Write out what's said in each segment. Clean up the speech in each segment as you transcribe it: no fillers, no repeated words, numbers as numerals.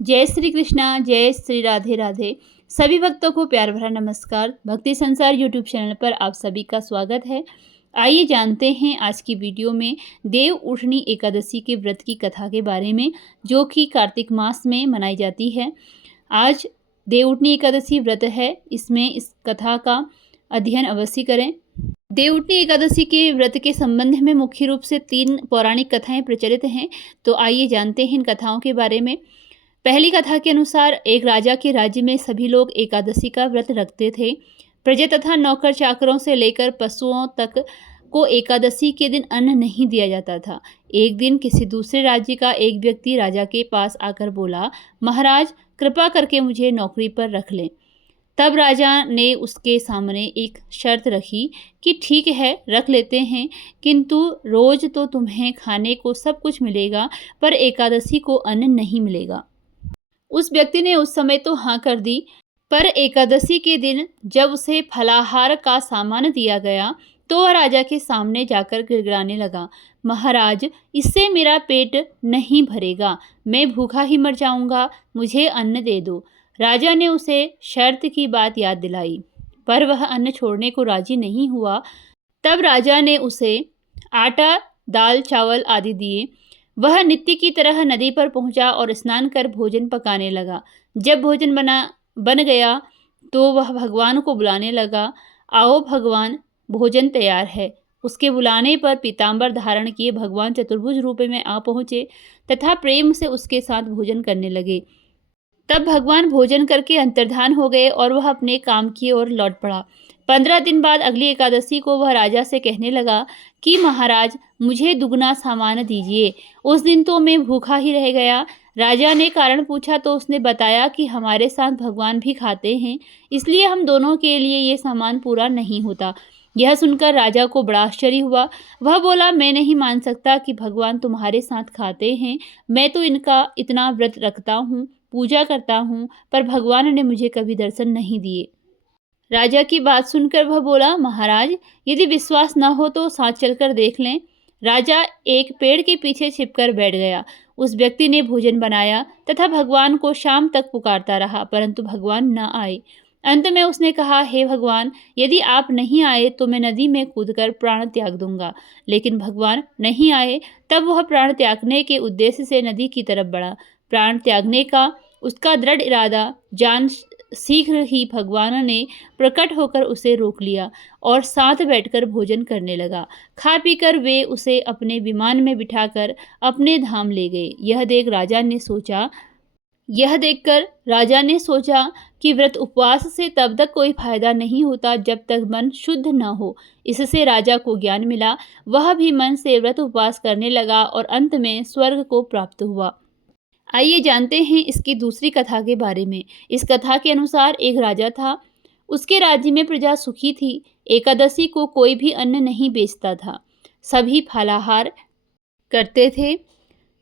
जय श्री कृष्णा, जय श्री राधे राधे। सभी भक्तों को प्यार भरा नमस्कार। भक्ति संसार यूट्यूब चैनल पर आप सभी का स्वागत है। आइए जानते हैं आज की वीडियो में देव उठनी एकादशी के व्रत की कथा के बारे में, जो कि कार्तिक मास में मनाई जाती है। आज देव उठनी एकादशी व्रत है, इसमें इस कथा का अध्ययन अवश्य करें। देवउठनी एकादशी के व्रत के संबंध में मुख्य रूप से 3 पौराणिक कथाएं प्रचलित हैं। तो आइए जानते हैं इन कथाओं के बारे में। पहली कथा के अनुसार एक राजा के राज्य में सभी लोग एकादशी का व्रत रखते थे। प्रजा तथा नौकर चाकरों से लेकर पशुओं तक को एकादशी के दिन अन्न नहीं दिया जाता था। एक दिन किसी दूसरे राज्य का एक व्यक्ति राजा के पास आकर बोला, महाराज कृपा करके मुझे नौकरी पर रख लें। तब राजा ने उसके सामने एक शर्त रखी कि ठीक है, रख लेते हैं, किंतु रोज तो तुम्हें खाने को सब कुछ मिलेगा, पर एकादशी को अन्न नहीं मिलेगा। उस व्यक्ति ने उस समय तो हाँ कर दी, पर एकादशी के दिन जब उसे फलाहार का सामान दिया गया तो वह राजा के सामने जाकर गिड़गिड़ाने लगा, महाराज इससे मेरा पेट नहीं भरेगा, मैं भूखा ही मर जाऊंगा, मुझे अन्न दे दो। राजा ने उसे शर्त की बात याद दिलाई, पर वह अन्न छोड़ने को राजी नहीं हुआ। तब राजा ने उसे आटा, दाल, चावल आदि दिए। वह नित्य की तरह नदी पर पहुंचा और स्नान कर भोजन पकाने लगा। जब भोजन बन गया तो वह भगवान को बुलाने लगा, आओ भगवान, भोजन तैयार है। उसके बुलाने पर पीताम्बर धारण किए भगवान चतुर्भुज रूप में आ पहुँचे तथा प्रेम से उसके साथ भोजन करने लगे। तब भगवान भोजन करके अंतर्धान हो गए और वह अपने काम की ओर लौट पड़ा। 15 दिन बाद अगली एकादशी को वह राजा से कहने लगा कि महाराज मुझे दुगना सामान दीजिए, उस दिन तो मैं भूखा ही रह गया। राजा ने कारण पूछा तो उसने बताया कि हमारे साथ भगवान भी खाते हैं, इसलिए हम दोनों के लिए ये सामान पूरा नहीं होता। यह सुनकर राजा को बड़ा आश्चर्य हुआ। वह बोला, मैं नहीं मान सकता कि भगवान तुम्हारे साथ खाते हैं। मैं तो इनका इतना व्रत रखता हूँ, पूजा करता हूँ, पर भगवान ने मुझे कभी दर्शन नहीं दिए। राजा की बात सुनकर वह बोला, महाराज यदि विश्वास न हो तो साथ चलकर देख लें। राजा एक पेड़ के पीछे छिपकर बैठ गया। उस व्यक्ति ने भोजन बनाया तथा भगवान को शाम तक पुकारता रहा, परंतु भगवान न आए। अंत में उसने कहा, हे भगवान, यदि आप नहीं आए तो मैं नदी में कूदकर प्राण त्याग दूंगा। लेकिन भगवान नहीं आए। तब वह प्राण त्यागने के उद्देश्य से नदी की तरफ बढ़ा। प्राण त्यागने का उसका दृढ़ इरादा जान शीघ्र ही भगवान ने प्रकट होकर उसे रोक लिया और साथ बैठकर भोजन करने लगा। खा पीकर वे उसे अपने विमान में बिठाकर अपने धाम ले गए। यह देखकर राजा ने सोचा कि व्रत उपवास से तब तक कोई फायदा नहीं होता जब तक मन शुद्ध न हो। इससे राजा को ज्ञान मिला। वह भी मन से व्रत उपवास करने लगा और अंत में स्वर्ग को प्राप्त हुआ। आइए जानते हैं इसकी दूसरी कथा के बारे में। इस कथा के अनुसार एक राजा था। उसके राज्य में प्रजा सुखी थी। एकादशी को कोई भी अन्न नहीं बेचता था, सभी फलाहार करते थे।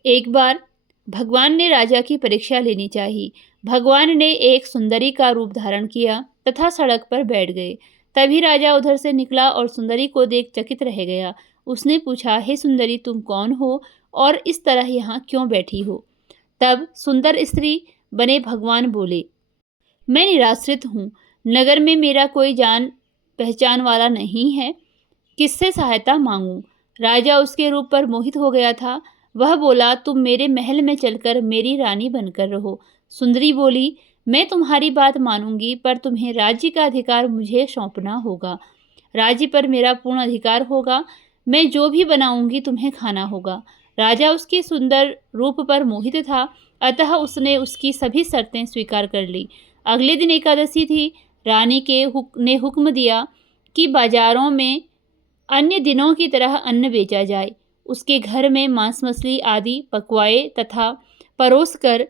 एक बार भगवान ने राजा की परीक्षा लेनी चाहिए। भगवान ने एक सुंदरी का रूप धारण किया तथा सड़क पर बैठ गए। तभी राजा उधर से निकला और सुंदरी को देख चकित रह गया। उसने पूछा, हे सुंदरी, तुम कौन हो और इस तरह यहाँ क्यों बैठी हो? तब सुंदर स्त्री बने भगवान बोले, मैं निराश्रित हूँ, नगर में मेरा कोई जान पहचान वाला नहीं है, किससे सहायता मांगूं? राजा उसके रूप पर मोहित हो गया था। वह बोला, तुम मेरे महल में चलकर मेरी रानी बनकर रहो। सुंदरी बोली, मैं तुम्हारी बात मानूंगी, पर तुम्हें राज्य का अधिकार मुझे सौंपना होगा। राज्य पर मेरा पूर्ण अधिकार होगा। मैं जो भी बनाऊंगी तुम्हें खाना होगा। राजा उसके सुंदर रूप पर मोहित था, अतः उसने उसकी सभी शर्तें स्वीकार कर ली। अगले दिन एकादशी थी। रानी ने हुक्म दिया कि बाजारों में अन्य दिनों की तरह अन्न बेचा जाए। उसके घर में मांस मछली आदि पकवाए तथा परोस कर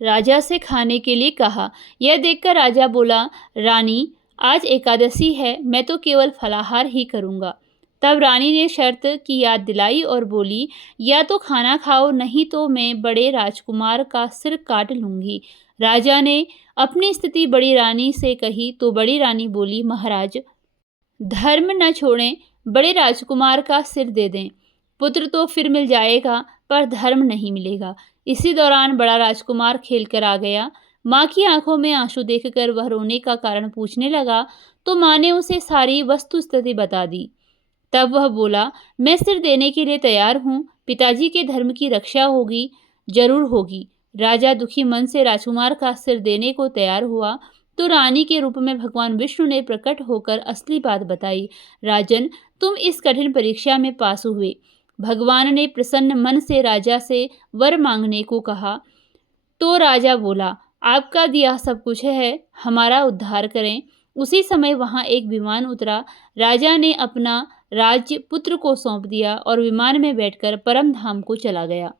राजा से खाने के लिए कहा। यह देखकर राजा बोला, रानी आज एकादशी है, मैं तो केवल फलाहार ही करूँगा। तब रानी ने शर्त की याद दिलाई और बोली, या तो खाना खाओ, नहीं तो मैं बड़े राजकुमार का सिर काट लूंगी। राजा ने अपनी स्थिति बड़ी रानी से कही तो बड़ी रानी बोली, महाराज धर्म न छोड़ें, बड़े राजकुमार का सिर दे दें। पुत्र तो फिर मिल जाएगा, पर धर्म नहीं मिलेगा। इसी दौरान बड़ा राजकुमार खेलकर आ गया। माँ की आंखों में आंसू देखकर वह रोने का कारण पूछने लगा तो माँ ने उसे सारी वस्तु स्थिति बता दी। तब वह बोला, मैं सिर देने के लिए तैयार हूँ, पिताजी के धर्म की रक्षा होगी, जरूर होगी। राजा दुखी मन से राजकुमार का सिर देने को तैयार हुआ तो रानी के रूप में भगवान विष्णु ने प्रकट होकर असली बात बताई। राजन, तुम इस कठिन परीक्षा में पास हुए। भगवान ने प्रसन्न मन से राजा से वर मांगने को कहा तो राजा बोला, आपका दिया सब कुछ है, हमारा उद्धार करें। उसी समय वहां एक विमान उतरा। राजा ने अपना राज्य पुत्र को सौंप दिया और विमान में बैठकर परम धाम को चला गया।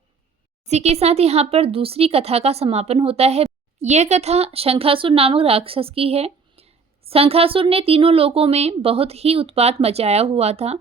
इसी के साथ यहाँ पर दूसरी कथा का समापन होता है। यह कथा शंखासुर नामक राक्षस की है। शंखासुर ने तीनों लोकों में बहुत ही उत्पात मचाया हुआ था।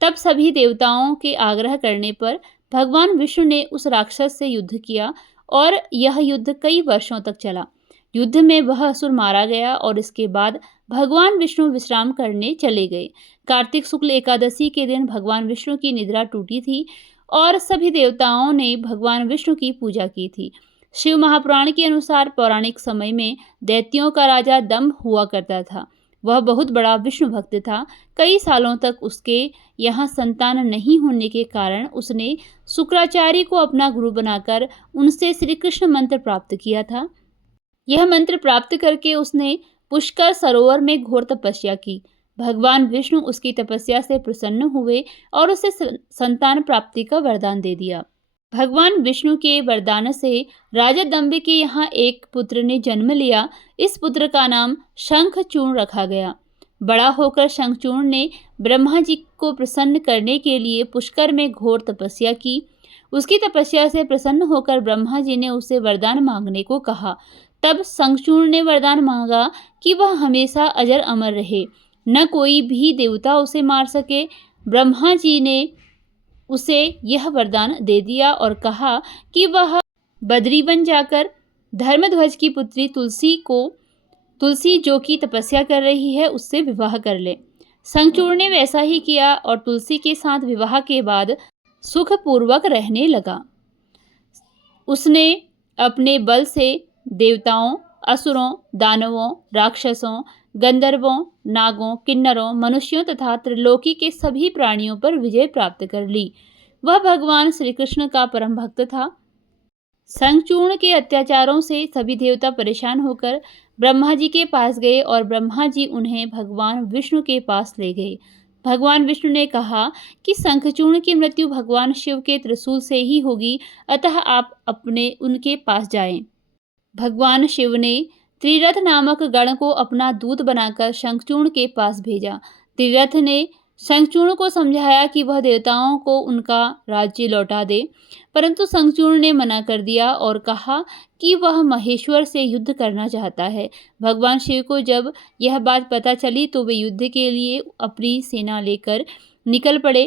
तब सभी देवताओं के आग्रह करने पर भगवान विष्णु ने उस राक्षस से युद्ध किया और यह युद्ध कई वर्षों तक चला। युद्ध में वह असुर मारा गया और इसके बाद भगवान विष्णु विश्राम करने चले गए। कार्तिक शुक्ल एकादशी के दिन भगवान विष्णु की निद्रा टूटी थी और सभी देवताओं ने भगवान विष्णु की पूजा की थी। शिव महापुराण के अनुसार पौराणिक समय में दैत्यों का राजा दंभ हुआ करता था। वह बहुत बड़ा विष्णु भक्त था। कई सालों तक उसके यहाँ संतान नहीं होने के कारण उसने शुक्राचार्य को अपना गुरु बनाकर उनसे श्री कृष्ण मंत्र प्राप्त किया था। यह मंत्र प्राप्त करके उसने पुष्कर सरोवर में घोर तपस्या की। भगवान विष्णु उसकी तपस्या से प्रसन्न हुए और उसे संतान प्राप्ति का वरदान दे दिया। भगवान विष्णु के वरदान से राजा दंभ के यहाँ एक पुत्र ने जन्म लिया। इस पुत्र का नाम शंखचूर्ण रखा गया। बड़ा होकर शंखचूर्ण ने ब्रह्मा जी को प्रसन्न करने के लिए पुष्कर में घोर तपस्या की। उसकी तपस्या से प्रसन्न होकर ब्रह्मा जी ने उसे वरदान मांगने को कहा। तब शंखचूर्ण ने वरदान मांगा कि वह हमेशा अजर अमर रहे, न कोई भी देवता उसे मार सके। ब्रह्मा जी ने उसे यह वरदान दे दिया और कहा कि वह बद्रीवन जाकर धर्मध्वज की पुत्री तुलसी जो कि तपस्या कर रही है उससे विवाह कर ले। शंखचूर्ण ने वैसा ही किया और तुलसी के साथ विवाह के बाद सुखपूर्वक रहने लगा। उसने अपने बल से देवताओं, असुरों, दानवों, राक्षसों, गंधर्वों, नागों, किन्नरों, मनुष्यों तथा त्रिलोकी के सभी प्राणियों पर विजय प्राप्त कर ली। वह भगवान श्री कृष्ण का परम भक्त था। शंखचूर्ण के अत्याचारों से सभी देवता परेशान होकर ब्रह्मा जी के पास गए और ब्रह्मा जी उन्हें भगवान विष्णु के पास ले गए। भगवान विष्णु ने कहा कि शंखचूर्ण की मृत्यु भगवान शिव के त्रिशूल से ही होगी, अतः आप अपने उनके पास जाएं। भगवान शिव ने त्रिरथ नामक गण को अपना दूत बनाकर शंखचूर्ण के पास भेजा। त्रिरथ ने शंखचूर्ण को समझाया कि वह देवताओं को उनका राज्य लौटा दे, परंतु शंखचूर्ण ने मना कर दिया और कहा कि वह महेश्वर से युद्ध करना चाहता है। भगवान शिव को जब यह बात पता चली तो वे युद्ध के लिए अपनी सेना लेकर निकल पड़े।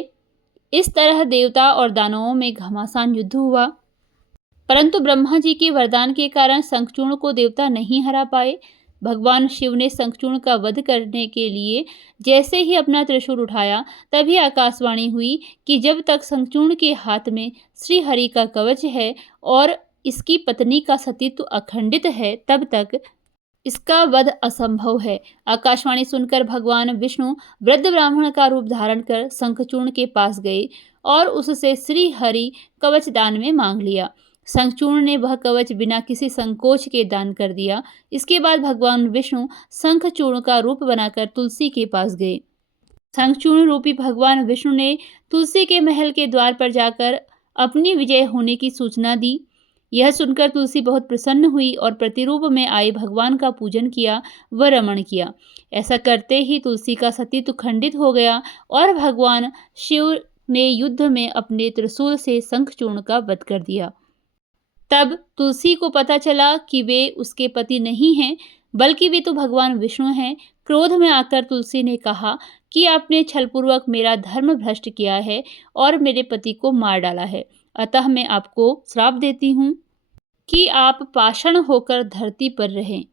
इस तरह देवता और दानवों में घमासान युद्ध हुआ, परंतु ब्रह्मा जी के वरदान के कारण शंखचूर्ण को देवता नहीं हरा पाए। भगवान शिव ने शंखचूर्ण का वध करने के लिए जैसे ही अपना त्रिशूल उठाया तभी आकाशवाणी हुई कि जब तक शंखचूर्ण के हाथ में श्री हरि का कवच है और इसकी पत्नी का सतीत्व अखंडित है तब तक इसका वध असंभव है। आकाशवाणी सुनकर भगवान विष्णु वृद्ध ब्राह्मण का रूप धारण कर शंखचूर्ण के पास गए और उससे श्री हरि कवच दान में मांग लिया। शंखचूर्ण ने वह कवच बिना किसी संकोच के दान कर दिया। इसके बाद भगवान विष्णु शंखचूर्ण का रूप बनाकर तुलसी के पास गए। शंखचूर्ण रूपी भगवान विष्णु ने तुलसी के महल के द्वार पर जाकर अपनी विजय होने की सूचना दी। यह सुनकर तुलसी बहुत प्रसन्न हुई और प्रतिरूप में आए भगवान का पूजन किया व रमण किया। ऐसा करते ही तुलसी का सतीत्व खंडित हो गया और भगवान शिव ने युद्ध में अपने त्रिशूल से शंखचूर्ण का वध कर दिया। तब तुलसी को पता चला कि वे उसके पति नहीं हैं, बल्कि वे तो भगवान विष्णु हैं। क्रोध में आकर तुलसी ने कहा कि आपने छलपूर्वक मेरा धर्म भ्रष्ट किया है और मेरे पति को मार डाला है, अतः मैं आपको श्राप देती हूँ कि आप पाषाण होकर धरती पर रहें।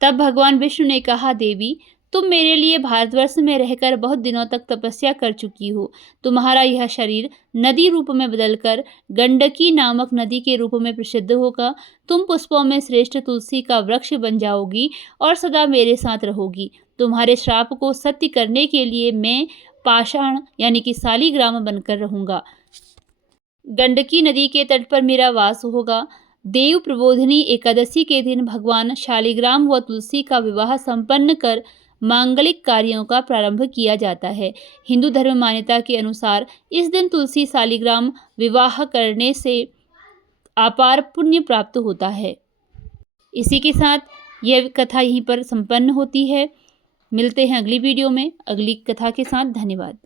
तब भगवान विष्णु ने कहा, देवी तुम मेरे लिए भारतवर्ष में रहकर बहुत दिनों तक तपस्या कर चुकी हो। तुम्हारा यह शरीर नदी रूप में बदलकर गंडकी नामक नदी के रूप में प्रसिद्ध होगा। तुम पुष्पों में श्रेष्ठ तुलसी का वृक्ष बन जाओगी और सदा मेरे साथ रहोगी। तुम्हारे श्राप को सत्य करने के लिए मैं पाषाण यानी कि शालिग्राम बनकर रहूंगा। गंडकी नदी के तट पर मेरा वास होगा। देव प्रबोधिनी एकादशी के दिन भगवान शालिग्राम व तुलसी का विवाह संपन्न कर मांगलिक कार्यों का प्रारंभ किया जाता है। हिंदू धर्म मान्यता के अनुसार इस दिन तुलसी शालिग्राम विवाह करने से अपार पुण्य प्राप्त होता है। इसी के साथ यह कथा यहीं पर संपन्न होती है। मिलते हैं अगली वीडियो में अगली कथा के साथ। धन्यवाद।